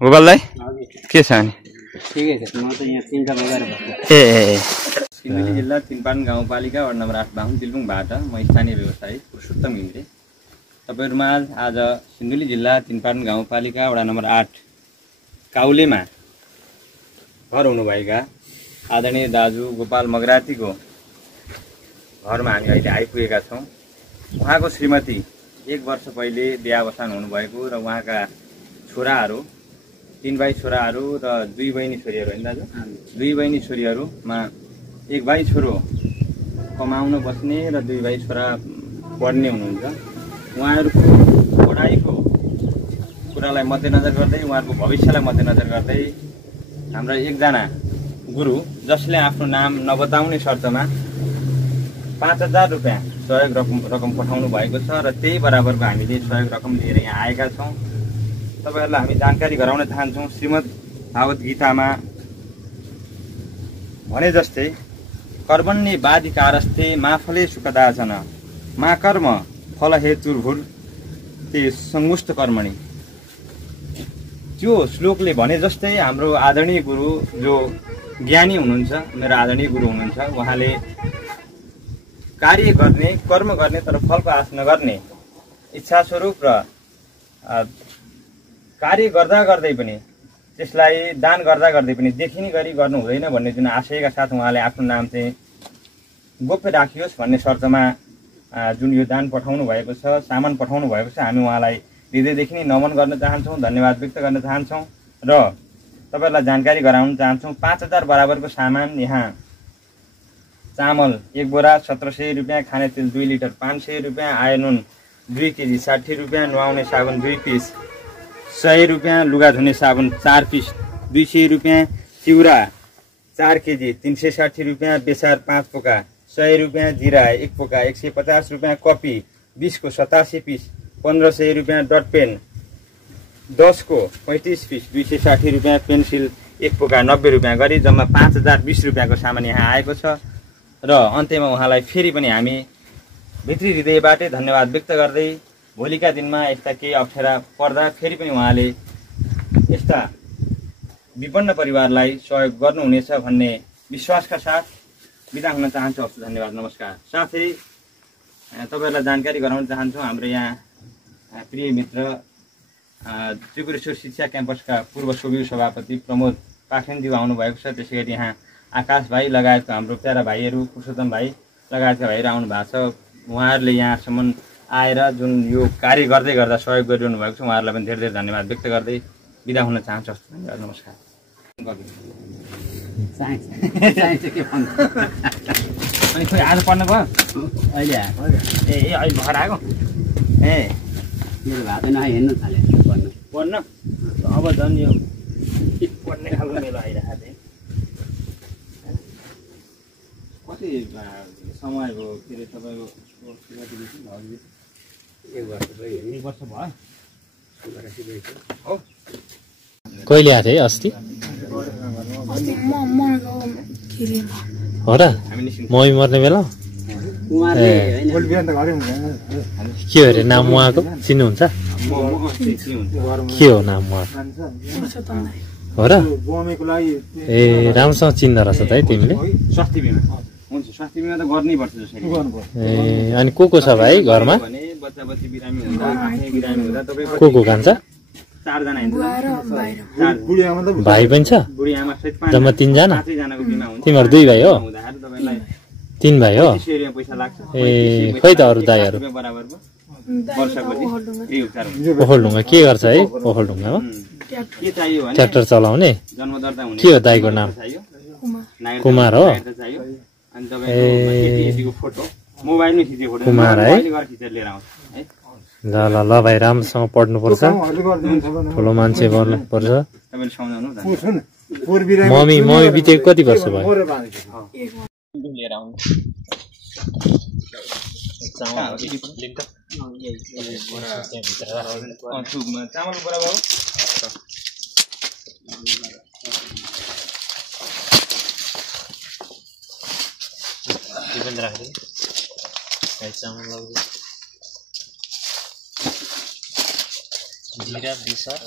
गोपाल दाइ के छ अनि ठिकै छ। म त यहाँ चिन्ता बजार बस्छु। सिन्धुली जिल्ला तिनपान गाउँपालिका वडा नम्बर 8 बाहुन तिलपुङबाट म स्थानीय व्यवसायी पुरुषोत्तम घिमिरे तपाईहरुमा आज सिन्धुली जिल्ला तिनपान गाउँपालिका वडा नम्बर 8 काउलेमा घर हुनुभएका आदरणीय दाजु गोपाल मगरातीको घरमा हामी अहिले आइपुगेका छौं। उहाँको श्रीमती 1 वर्ष पहिले देहावसान हुनुभएको र उहाँका छोराहरू 3 भाइ छोराहरू र 2 बहिनी छोरीहरू हैन दाजु 2 बहिनी छोरीहरूमा 1 भाइ छोरो कमाउन बस्ने र 2 भाइ छोरा पढ्ने हुनुहुन्छ। उहाँहरूको पढाइको कुरालाई मध्यनजर गर्दै उहाँहरूको भविष्यलाई मध्यनजर गर्दै हाम्रा एकजना गुरु जसले आफ्नो नाम नबताउने शर्तमा 5000 रुपैयाँ सहयोग रकम पठाउनु भएको छ र त्यही बराबरको हामीले सहयोग रकम लिएर यहाँ आएका छौं। तपाईहरुलाई हामी जानकारी गराउन चाहन्छौं। श्रीमद् भागवत गीतामा भने जस्तै कर्मण्ये वाधिकारस्थे मा फलेषु कदाचन मा कर्म फल हेतुर्भुर ते संगुष्ट कर्मणि। त्यो श्लोकले भने जस्तै हाम्रो आदरणीय गुरु जो ज्ञानी हुनुहुन्छ, मेरो आदरणीय गुरु हुनुहुन्छ, उहाँले कार्य गर्ने कर्म गर्ने तर फलको आश नगर्ने इच्छा स्वरूप र कार्य गर्दा गर्दै पनि त्यसलाई दान गर्दा गर्दै पनि देखिने गरी गर्नु हुँदैन भन्ने जुन आशयका साथ उहाँले आफ्नो नाम चाहिँ गोप्य राखियोस् भन्ने शर्तमा जुन यो दान पठाउनु भएको छ, सामान पठाउनु भएको छ, हामी उहाँलाई हृदयदेखि नै नमन गर्न चाहन्छौं, धन्यवाद व्यक्त गर्न चाहन्छौं र तपाईहरुलाई जानकारी गराउन चाहन्छौं। 5000 बराबरको सामान यहाँ चामल 1 बोरा 1700 रुपैयाँ, खाने तेल 2 लिटर 500 रुपैयाँ, आय नुन 2 केजी 60 रुपैयाँ, नुहाउने साबुन 2 पिस 100 रुपैयाँ, लुगा धुने साबुन 4 पिस 200 रुपैयाँ, चिउरा 4 केजी 360 रुपैयाँ, बेसार 5 पोका 100 रुपैयाँ, जीरा 1 पोका 150 रुपैयाँ, कपी 20 को 87 पिस 1500 रुपैयाँ, डट पेन 10 को 35 पिस 260 रुपैयाँ, पेन्सिल 1 पोका 90 रुपैयाँ गरी जम्मा 5020 रुपैयाँको सामान यहाँ आएको छ र अन्त्यमा उहाँलाई फेरि पनि हामी भित्री हृदयबाटै धन्यवाद व्यक्त गर्दै भोलिका दिनमा यस्ता केही अप्ठ्यारा पर्दा फेरि पनि उहाँले यस्ता विपन्न परिवारलाई सहयोग गर्नुहुनेछ भन्ने विश्वासका साथ बिदा हुन चाहन्छु। हस्, धन्यवाद, नमस्कार। साथै तपाईहरुलाई जानकारी गराउन चाहन्छौं, हाम्रो यहाँ प्रिय मित्र त्रिपुरेश्वर शिक्षा क्याम्पसका पूर्व सोभियु सभापति प्रमोद पाखरेनज्यू आउनु भएको छ। त्यसैगरी यहाँ आकाश भाइ लगायतका हाम्रो प्यारा भाइहरू, पुरुषोत्तम भाइ लगायतका भाइहरू आउनु भएको छ। उहाँहरूले यहाँसम्म आएर जुन यो कार्य गर्दै गर्दा सहयोग गरिरहनु भएको छ, उहाँहरूलाई पनि धेरै धेरै धन्यवाद व्यक्त गर्दै बिदा हुन चाहन्छु। धन्यवाद, नमस्कार। अनि खोइ आज पढ्नु भयो? अहिले आएको ए अहिले भर्खर आएको? ए मेरो भात नहेर्नु थाल्यो पढ्न अब झन् यो पढ्ने खालको मेलो आइरहेको थिएँ। कति समय भयो के अरे तपाईँको? 1 वर्ष भयो। हो कहिले आथे अस्ति हो र मही मर्ने बेला के अरे नाम उहाँको चिन्नुहुन्छ? के हो नाम उहाँको? हो र ए राम्रोसँग चिन्द रहेछ त है तिमीले। स्वास्थ्य बिमा हुन्छ, स्वास्थ्य बिमा त गर्नै पर्छ जसरी। ए अनि को छ भाइ घरमा? बच्चा बच्ची बिरामी हुँदा आफै बिरामी हुँदा तपाईको को कान्छ? 4 जना हिँड्छ। भाइ पनि छ? बुढी आमा सहित 5 जम्मा 3 जना? 5 जनाको बिमा हुन्छ। तिमीहरु 2 भाइ हो? हुँदाखेरि तपाईलाई 3 भाइ हो? पैसा लाग्छ। ए खै त अरु दाइहरु? बराबरको वर्षपछि यही उपचार हुन्छ। ओखलढुङ्गा के गर्छ है? ओखलढुङ्गामा के चाहियो भने ट्र्याक्टर चलाउने? जन्म दर्ता हुने के हो दाइको नाम? कुमार हो? अनि तपाईको केटीको फोटो मोबाइलमै खिचेको फोटो कुमार है? मोबाइलले खिचेर लिएर आउँछ है। ल ल ल भाइ राम्रोसँग पढ्नु पर्छ, ठुलो मान्छे बन्नु पर्छ। तपाईले सम्झाउनु न। मम्मी बितेको कति वर्ष भयो? लिएर आउनु। चामल बोरा बाबु जिरा 2 सर